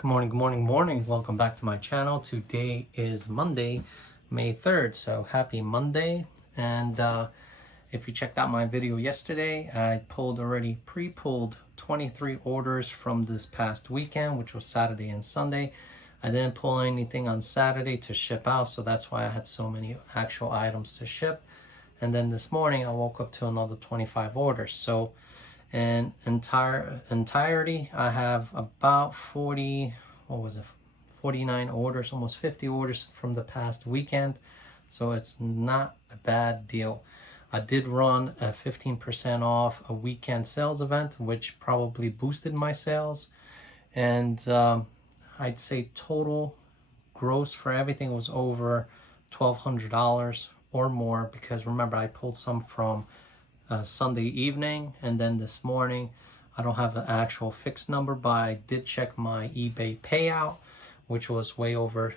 Good morning. Welcome back to my channel. Today is Monday, May 3rd. So happy Monday. And if you checked out my video yesterday, I pre-pulled 23 orders from this past weekend, which was Saturday and Sunday. I didn't pull anything on Saturday to ship out, so that's why I had so many actual items to ship. And then this morning I woke up to another 25 orders. So in entirety, I have about 49 orders, almost 50 orders from the past weekend. So it's not a bad deal. I did run a 15% off a weekend sales event, which probably boosted my sales. And I'd say total gross for everything was over $1,200 or more, because remember, I pulled some from Sunday evening, and then this morning I don't have an actual fixed number, but I did check my eBay payout, which was way over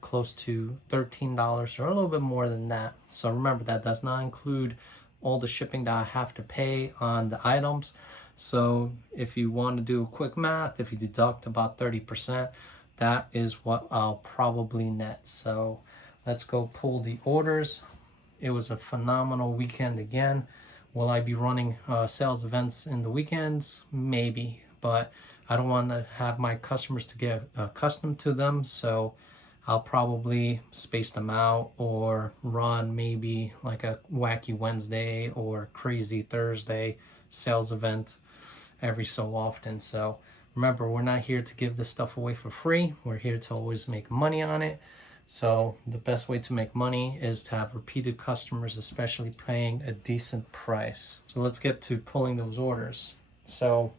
close to $13 or a little bit more than that. So remember, that does not include all the shipping that I have to pay on the items. So if you want to do a quick math, if you deduct about 30%, that is what I'll probably net. So let's go pull the orders. It was a phenomenal weekend again. Will I be running sales events in the weekends? Maybe, but I don't want to have my customers to get accustomed to them, so I'll probably space them out or run maybe like a wacky Wednesday or crazy Thursday sales event every so often. So remember, we're not here to give this stuff away for free. We're here to always make money on it. So the best way to make money is to have repeated customers, especially paying a decent price. So let's get to pulling those orders. So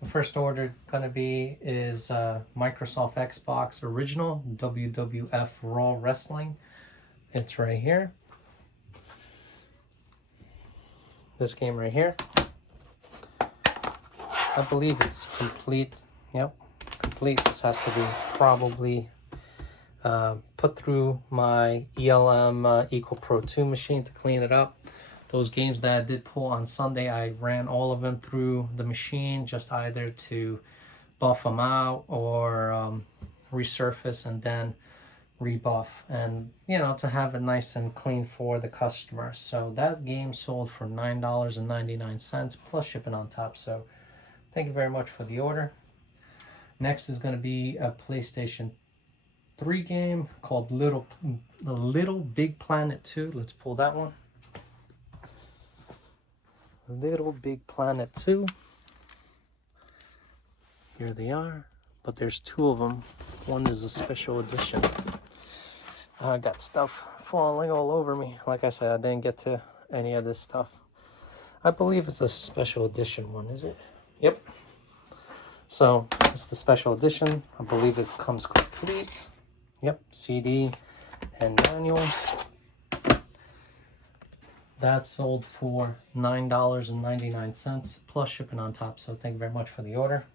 the first order gonna be is Microsoft Xbox Original WWF Raw Wrestling. It's right here. This game right here. I believe it's complete. Yep, complete. This has to be probably put through my ELM Eco Pro 2 machine to clean it up. Those games that I did pull on Sunday, I ran all of them through the machine, just either to buff them out or resurface and then rebuff, and you know, to have it nice and clean for the customer. So that game sold for $9.99 plus shipping on top. So thank you very much for the order. Next is going to be a PlayStation 3 game called Little Big Planet 2. Let's pull that one. Little Big Planet 2. Here they are, but there's two of them. One is a special edition. I got stuff falling all over me. Like I said, I didn't get to any of this stuff. I believe it's a special edition one, is it? Yep. So it's the special edition. I believe it comes complete. Yep, CD and manual. That sold for $9.99 plus shipping on top. So thank you very much for the order.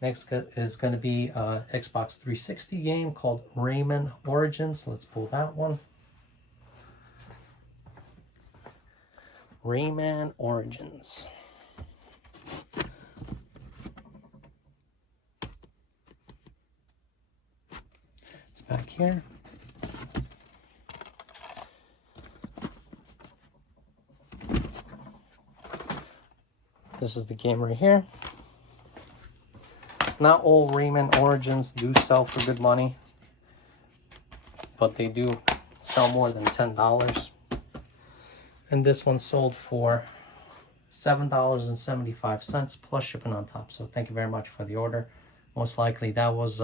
Next is going to be an Xbox 360 game called Raymond Origins. Let's pull that one. Raymond Origins. Back here. This is the game right here. Not all Raymond Origins do sell for good money, but they do sell more than $10. And this one sold for $7.75 plus shipping on top. So thank you very much for the order. Most likely that was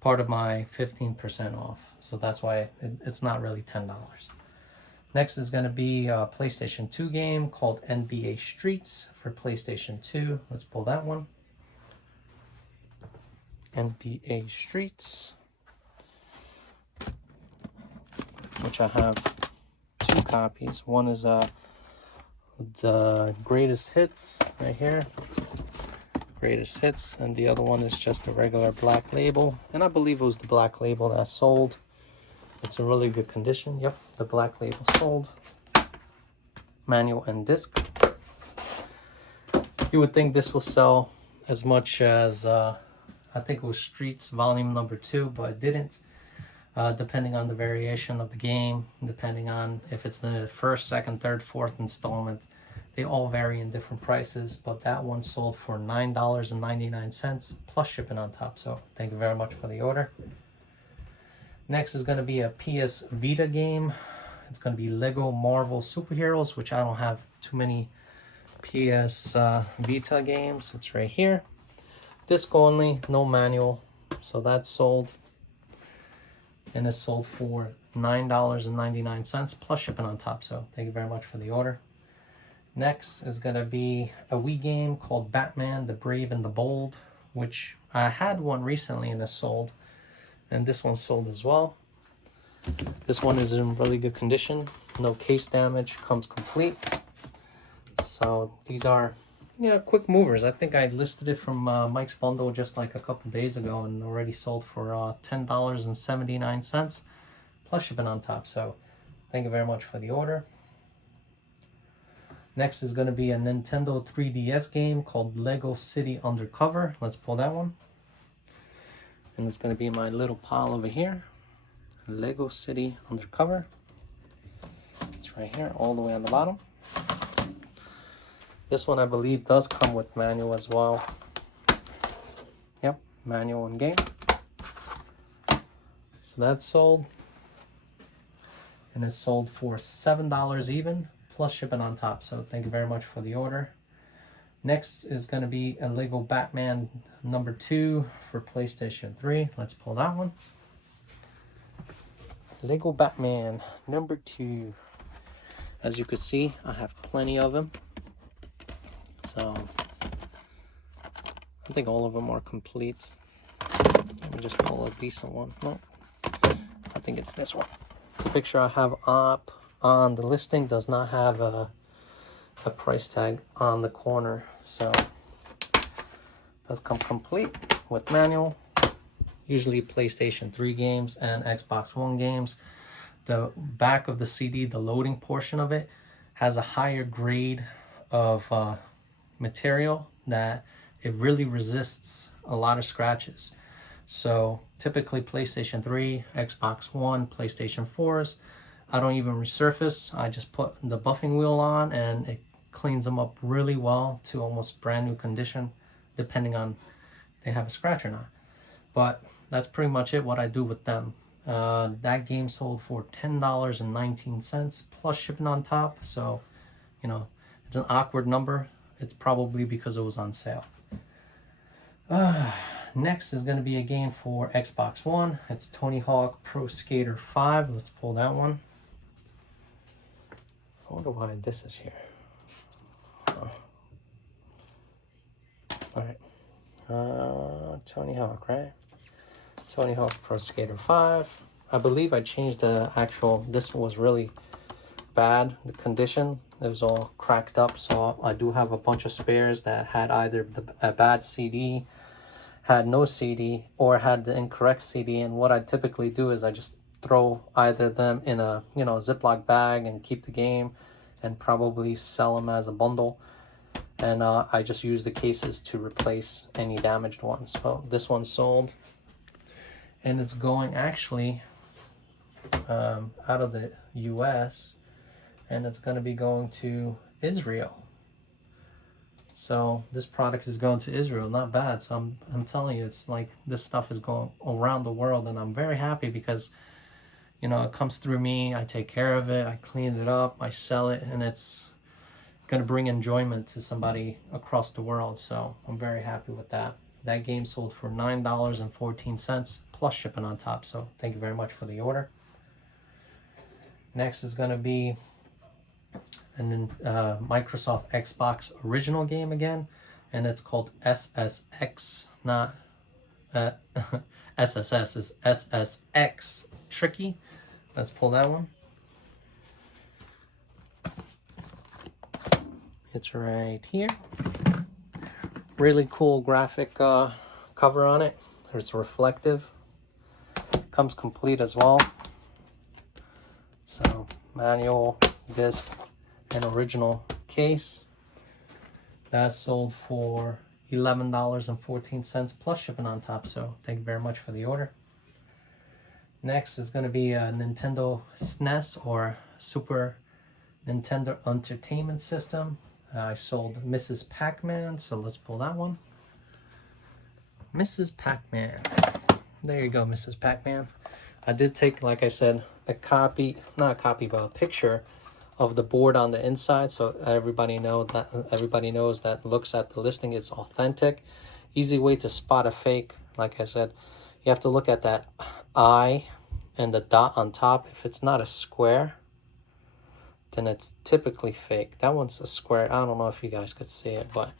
part of my 15% off, so that's why it's not really $10. Next is going to be a PlayStation 2 game called NBA Streets for PlayStation 2. Let's pull that one. NBA Streets, which I have two copies. One is the greatest hits right here. Greatest hits, and the other one is just a regular black label, and I believe it was the black label that sold. It's in really good condition. Yep, the black label sold. Manual and disc. You would think this will sell as much as I think it was Streets Volume number 2, but it didn't. Depending on the variation of the game, depending on if it's the first, second, third, fourth installment, they all vary in different prices. But that one sold for $9.99 plus shipping on top. So thank you very much for the order. Next is going to be a PS Vita game. It's going to be Lego Marvel Superheroes, which I don't have too many PS Vita games. It's right here. Disc only, no manual. So that's sold. And it's sold for $9.99 plus shipping on top. So thank you very much for the order. Next is going to be a Wii game called Batman, the Brave and the Bold, which I had one recently and it's sold. And this one sold as well. This one is in really good condition. No case damage, comes complete. So these are, yeah, quick movers. I think I listed it from Mike's Bundle just like a couple days ago and already sold for $10.79 plus shipping on top. So thank you very much for the order. Next is going to be a Nintendo 3DS game called Lego City Undercover. Let's pull that one. And it's going to be in my little pile over here. Lego City Undercover. It's right here, all the way on the bottom. This one I believe does come with manual as well. Yep, manual and game. So that's sold. And it's sold for $7 even, plus shipping on top. So thank you very much for the order. Next is going to be a Lego Batman number 2 for PlayStation 3. Let's pull that one. Lego Batman number 2. As you can see, I have plenty of them. So I think all of them are complete. Let me just pull a decent one. No, I think it's this one. The picture I have up on the listing does not have a price tag on the corner, so it does come complete with manual. Usually PlayStation 3 games and Xbox One games. The back of the CD, the loading portion of it, has a higher grade of material that it really resists a lot of scratches. So typically PlayStation 3, Xbox One, PlayStation 4s, I don't even resurface. I just put the buffing wheel on and it cleans them up really well to almost brand new condition, depending on if they have a scratch or not. But that's pretty much it, what I do with them. That game sold for $10.19 plus shipping on top. So, you know, it's an awkward number. It's probably because it was on sale. Next is going to be a game for Xbox One. It's Tony Hawk Pro Skater 5. Let's pull that one. I wonder why this is here. Alright. Tony Hawk, right? Tony Hawk Pro Skater 5. I believe I changed the actual, this was really bad, the condition. It was all cracked up, so I do have a bunch of spares that had either a bad CD, had no CD, or had the incorrect CD. And what I typically do is I just throw either them in a, you know, Ziploc bag and keep the game and probably sell them as a bundle. And I just use the cases to replace any damaged ones. Well, this one sold. And it's going actually out of the US, and it's going to be going to Israel. So this product is going to Israel. Not bad. So I'm telling you, it's like this stuff is going around the world, and I'm very happy because, you know, it comes through me. I take care of it. I clean it up. I sell it, and it's going to bring enjoyment to somebody across the world. So I'm very happy with that. That game sold for $9.14 plus shipping on top. So thank you very much for the order. Next is going to be a Microsoft Xbox original game again, and it's called SSX, not SSS, is SSX Tricky. Let's pull that one. It's right here. Really cool graphic cover on it. It's reflective. Comes complete as well. So manual, disc, and original case. That sold for $11.14 plus shipping on top. So thank you very much for the order. Next is going to be a Nintendo Snes, or Super Nintendo Entertainment System. I sold Mrs. Pac-Man, so let's pull that one. Mrs. Pac-Man. There you go, Mrs. Pac-Man. I did take, like I said, a copy, not a copy, but a picture of the board on the inside, so everybody knows that looks at the listing, it's authentic. Easy way to spot a fake. Like I said, you have to look at that eye and the dot on top. If it's not a square, then it's typically fake. That one's a square. I don't know if you guys could see it, but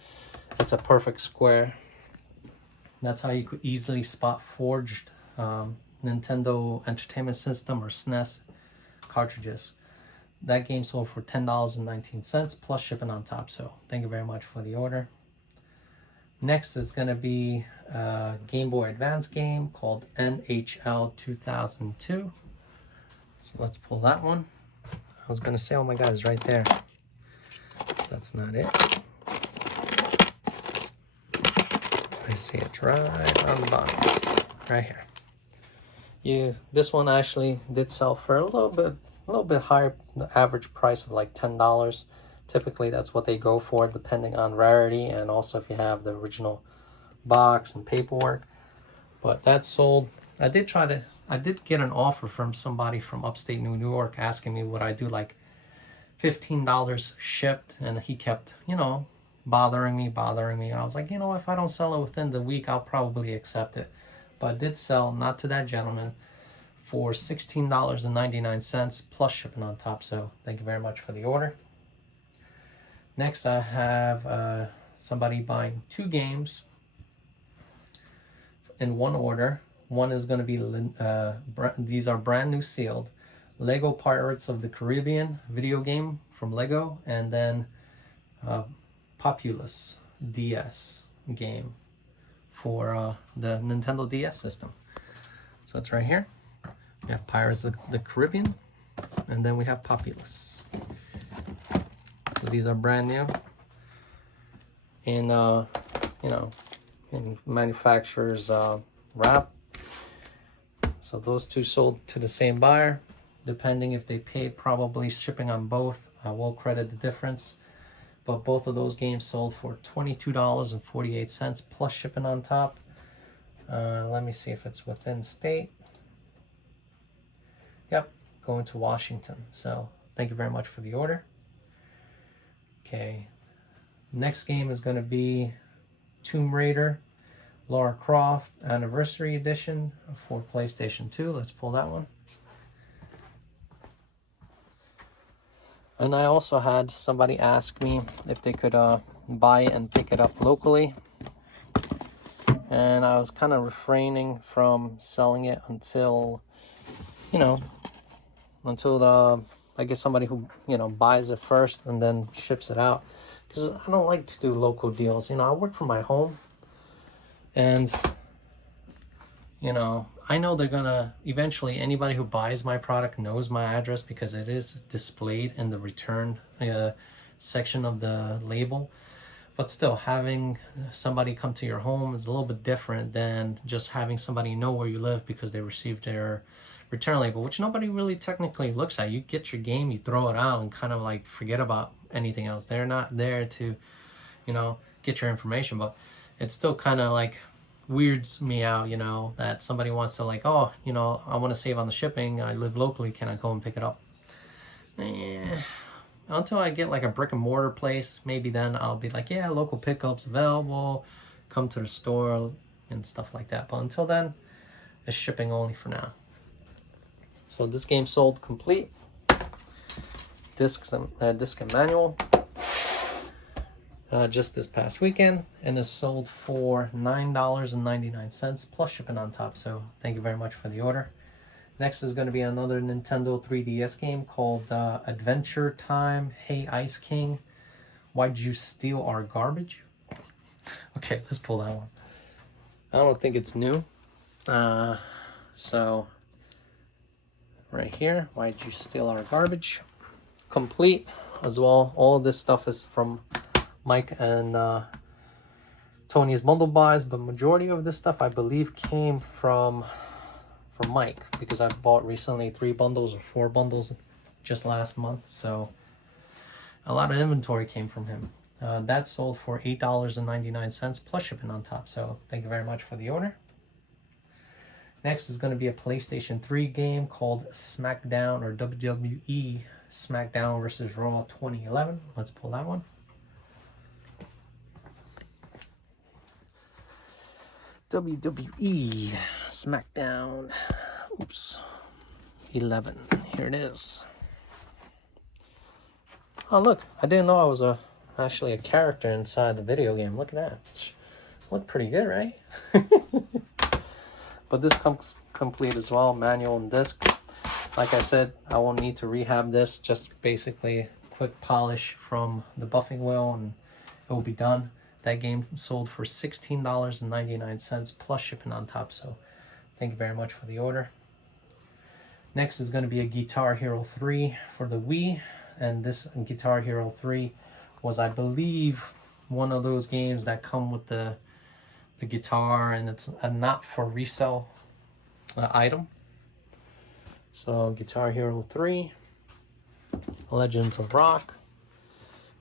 it's a perfect square. That's how you could easily spot forged Nintendo Entertainment System, or SNES cartridges. That game sold for $10.19 plus shipping on top. So thank you very much for the order. Next is going to be a Game Boy Advance game called NHL 2002. So let's pull that one. I was going to say, oh my god, it's right there. That's not it. I see it right on the bottom, right here. Yeah, this one actually did sell for a little bit higher, the average price of like $10. Typically that's what they go for, depending on rarity, and also if you have the original box and paperwork. But that sold. I did get an offer from somebody from upstate New York asking me would I do like $15 shipped, and he kept, you know, bothering me. I was like, you know, if I don't sell it within the week, I'll probably accept it. But it did sell, not to that gentleman, for $16.99 plus shipping on top. So thank you very much for the order. Next, I have somebody buying 2 games in one order. One is going to be, these are brand new sealed, Lego Pirates of the Caribbean video game from Lego, and then Populous DS game for the Nintendo DS system. So it's right here. We have Pirates of the Caribbean, and then we have Populous. So these are brand new in you know, in manufacturer's wrap. So those 2 sold to the same buyer. Depending if they paid probably shipping on both, I will credit the difference. But both of those games sold for $22.48 plus shipping on top. Let me see if it's within state. Yep, going to Washington. So thank you very much for the order. Okay, next game is going to be Tomb Raider Lara Croft Anniversary Edition for PlayStation 2. Let's pull that one. And I also had somebody ask me if they could buy it and pick it up locally. And I was kind of refraining from selling it until, you know, I get somebody who, you know, buys it first and then ships it out. Because I don't like to do local deals. You know, I work from my home. And, you know, I know they're gonna, eventually anybody who buys my product knows my address because it is displayed in the return section of the label. But still, having somebody come to your home is a little bit different than just having somebody know where you live because they received their return label, which nobody really technically looks at. You get your game, you throw it out, and kind of like forget about anything else. They're not there to, you know, get your information, but it's still kind of like weirds me out, you know, that somebody wants to like, oh, you know, I want to save on the shipping, I live locally, can I go and pick it up? Until I get like a brick and mortar place, maybe then I'll be like, yeah, local pickups available, come to the store and stuff like that. But until then, it's shipping only for now. So this game sold complete, disc and manual, just this past weekend, and is sold for $9.99 plus shipping on top. So thank you very much for the order. Next is going to be another Nintendo 3DS game called Adventure Time. Hey Ice King, why'd you steal our garbage? Okay, let's pull that one. I don't think it's new. So right here, why'd you steal our garbage? Complete as well. All of this stuff is from Mike and Tony's bundle buys, but majority of this stuff I believe came from Mike, because I bought recently 3 bundles or 4 bundles just last month, so a lot of inventory came from him. That sold for $8.99 plus shipping on top, so thank you very much for the order. Next is going to be a PlayStation 3 game called Smackdown, or WWE Smackdown versus Raw 2011. Let's pull that one. WWE Smackdown, oops, 11. Here it is. Oh look, I didn't know I was actually a character inside the video game. Look at that. Looked pretty good, right? But this comes complete as well, manual and disc. Like I said, I won't need to rehab this, just basically quick polish from the buffing wheel and it will be done. That game sold for $16.99 plus shipping on top, so thank you very much for the order. Next is going to be a Guitar Hero 3 for the Wii, and this Guitar Hero 3 was, I believe, one of those games that come with the guitar, and it's a not for resale item. So Guitar Hero 3, Legends of Rock,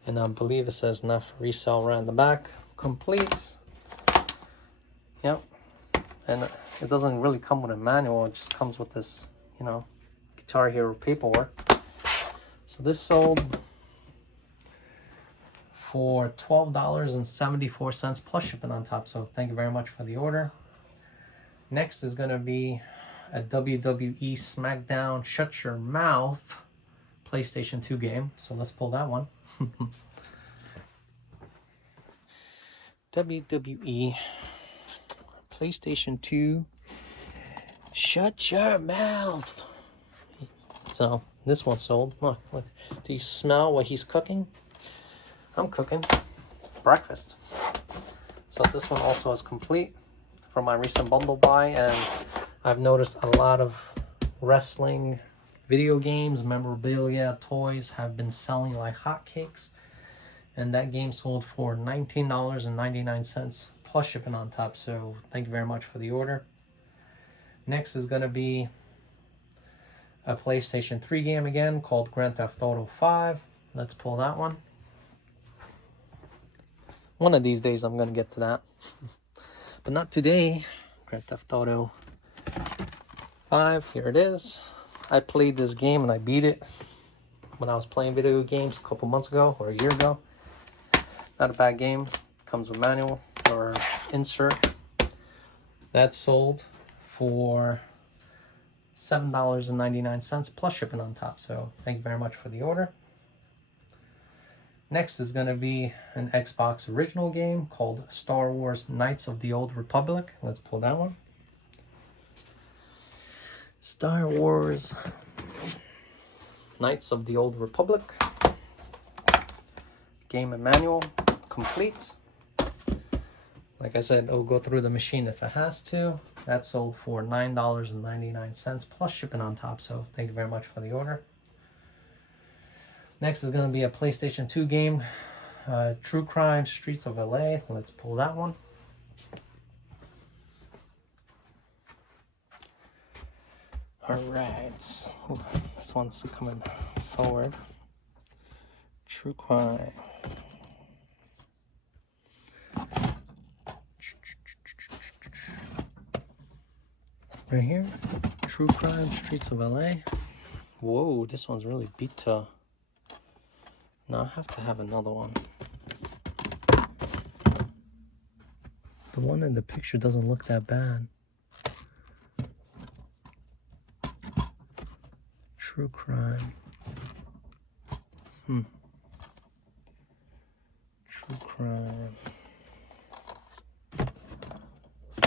and I believe it says not for resale right in the back. Complete. Yep. And it doesn't really come with a manual, it just comes with this, you know, Guitar Hero paperwork. So this sold for $12.74 plus shipping on top, so thank you very much for the order. Next is going to be a WWE Smackdown Shut Your Mouth PlayStation 2 game, so let's pull that one. WWE PlayStation 2 Shut Your Mouth. So this one sold. Look, do you smell what he's cooking? I'm cooking breakfast. So this one also is complete from my recent bundle buy, and I've noticed a lot of wrestling video games, memorabilia, toys have been selling like hotcakes, and that game sold for $19.99 plus shipping on top, so thank you very much for the order. Next is going to be a PlayStation 3 game again called Grand Theft Auto 5. Let's pull that one. One of these days I'm going to get to that. But not today. Grand Theft Auto 5, here it is. I played this game and I beat it when I was playing video games a couple months ago or a year ago. Not a bad game. Comes with manual or insert. That sold for $7.99 plus shipping on top, so thank you very much for the order. Next is going to be an Xbox original game called Star Wars Knights of the Old Republic. Let's pull that one. Star Wars Knights of the Old Republic. Game and manual complete. Like I said, it'll go through the machine if it has to. That sold for $9.99 plus shipping on top, so thank you very much for the order. Next is going to be a PlayStation 2 game, True Crime Streets of LA. Let's pull that one. Alright, this one's coming forward. True Crime. Right here, True Crime Streets of LA. Whoa, this one's really beat to. No, I have to have another one. The one in the picture doesn't look that bad. True Crime. True Crime.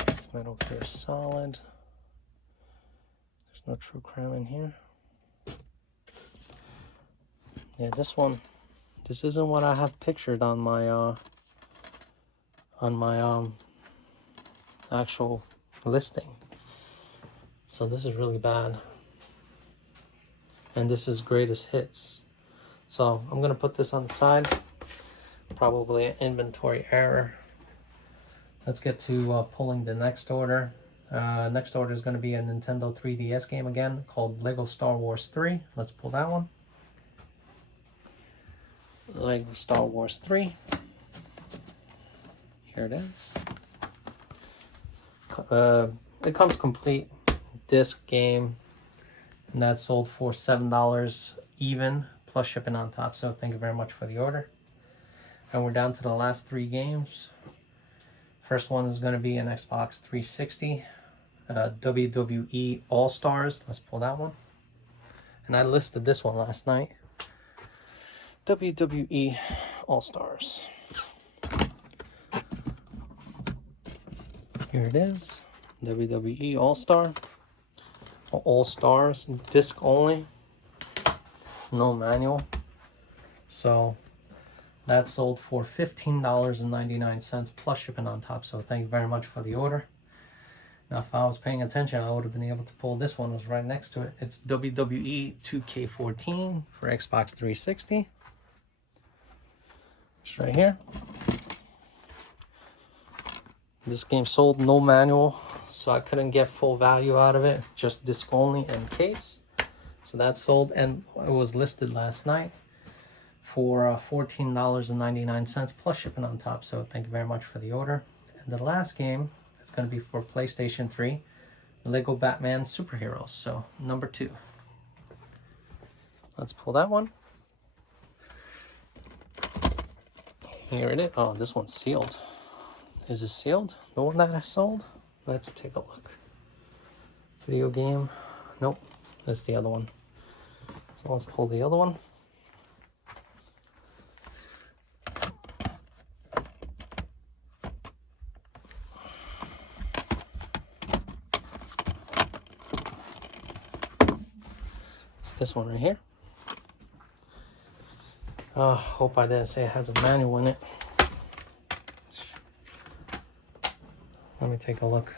It's Metal Gear Solid. There's no True Crime in here. Yeah, this one. This isn't what I have pictured on my actual listing. So this is really bad. And this is greatest hits. So I'm gonna put this on the side. Probably an inventory error. Let's get to pulling the next order. Next order is going to be a Nintendo 3DS game again called Lego Star Wars 3. Let's pull that one. Lego Star Wars 3. Here it is. It comes complete disc game, and that sold for $7 even plus shipping on top. So thank you very much for the order. And we're down to the last 3 games. First one is going to be an Xbox 360 WWE All Stars. Let's pull that one. And I listed this one last night. WWE All Stars. Here it is. WWE All Star. All Stars. Disc only. No manual. So that sold for $15.99 plus shipping on top. So thank you very much for the order. Now, if I was paying attention, I would have been able to pull this one. It was right next to it. It's WWE 2K14 for Xbox 360. It's right here. This game sold no manual, so I couldn't get full value out of it. Just disc only and case. So that sold, and it was listed last night for $14.99 plus shipping on top. So thank you very much for the order. And the last game is going to be for PlayStation 3, Lego Batman Superheroes. So number 2. Let's pull that one. Here it is. Oh, this one's sealed. Is it sealed? The one that I sold? Let's take a look. Video game. Nope. That's the other one. So let's pull the other one. It's this one right here. Hope I didn't say it has a manual in it. Let me take a look.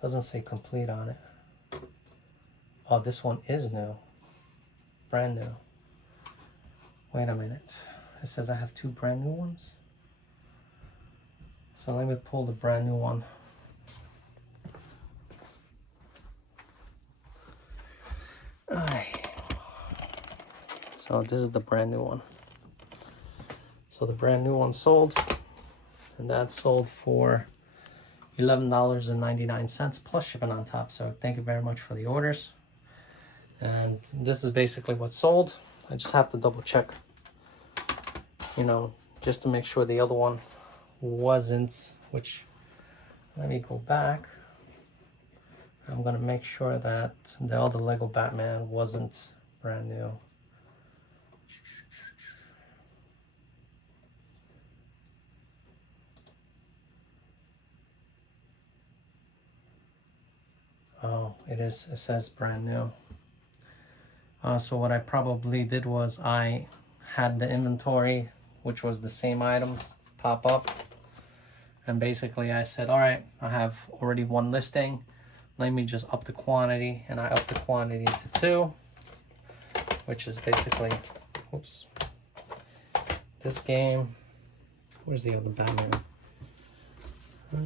Doesn't say complete on it. Oh, this one is new. Brand new. Wait a minute. It says I have 2 brand new ones. So let me pull the brand new one. So this is the brand new one. So the brand new one sold, and that sold for $11.99 plus shipping on top. So thank you very much for the orders. And this is basically what sold. I just have to double check, you know, just to make sure the other one wasn't, which, let me go back. I'm gonna make sure that the other Lego Batman wasn't brand new. Oh, it is. It says brand new. So what I probably did was I had the inventory, which was the same items, pop up. And basically I said, all right, I have already 1 listing. Let me just up the quantity. And I upped the quantity to 2, which is basically, oops, this game. Where's the other Batman?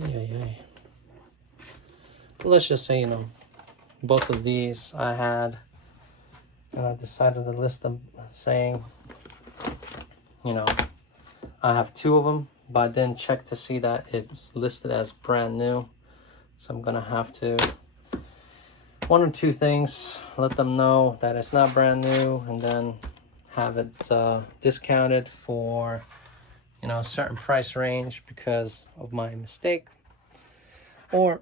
Yeah. Let's just say, you know, both of these I had, and I decided to list them saying, you know, I have 2 of them, but I didn't check to see that it's listed as brand new. So I'm gonna have to, 1 or 2 things, let them know that it's not brand new, and then have it discounted for, you know, a certain price range because of my mistake. Or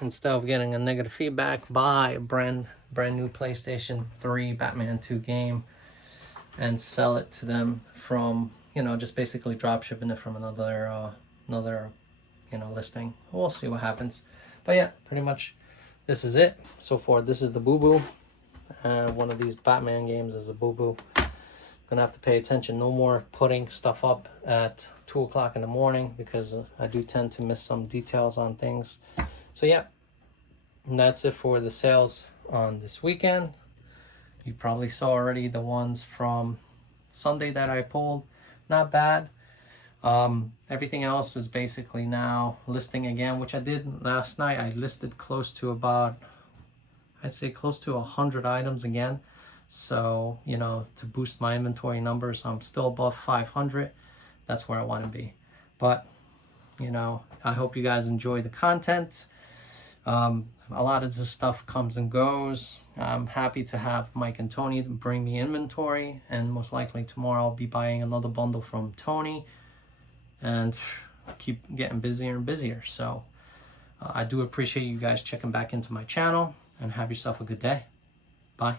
instead of getting a negative feedback, buy a brand new PlayStation 3 Batman 2 game and sell it to them from, you know, just basically drop shipping it from another you know, listing. We'll see what happens. But yeah, pretty much this is it so far. This is the boo-boo. One of these Batman games is a boo-boo. Gonna have to pay attention. No more putting stuff up at 2 o'clock in the morning because I do tend to miss some details on things. So yeah, and that's it for the sales on this weekend. You probably saw already the ones from Sunday that I pulled. not bad. Everything else is basically now listing again, which I did last night. I listed close to about, I'd say close to 100 items again. So, you know, to boost my inventory numbers, I'm still above 500. That's where I want to be. But, you know, I hope you guys enjoy the content. A lot of this stuff comes and goes. I'm happy to have Mike and Tony bring me inventory, and most likely tomorrow I'll be buying another bundle from Tony and keep getting busier and busier. So I do appreciate you guys checking back into my channel, and have yourself a good day. Bye.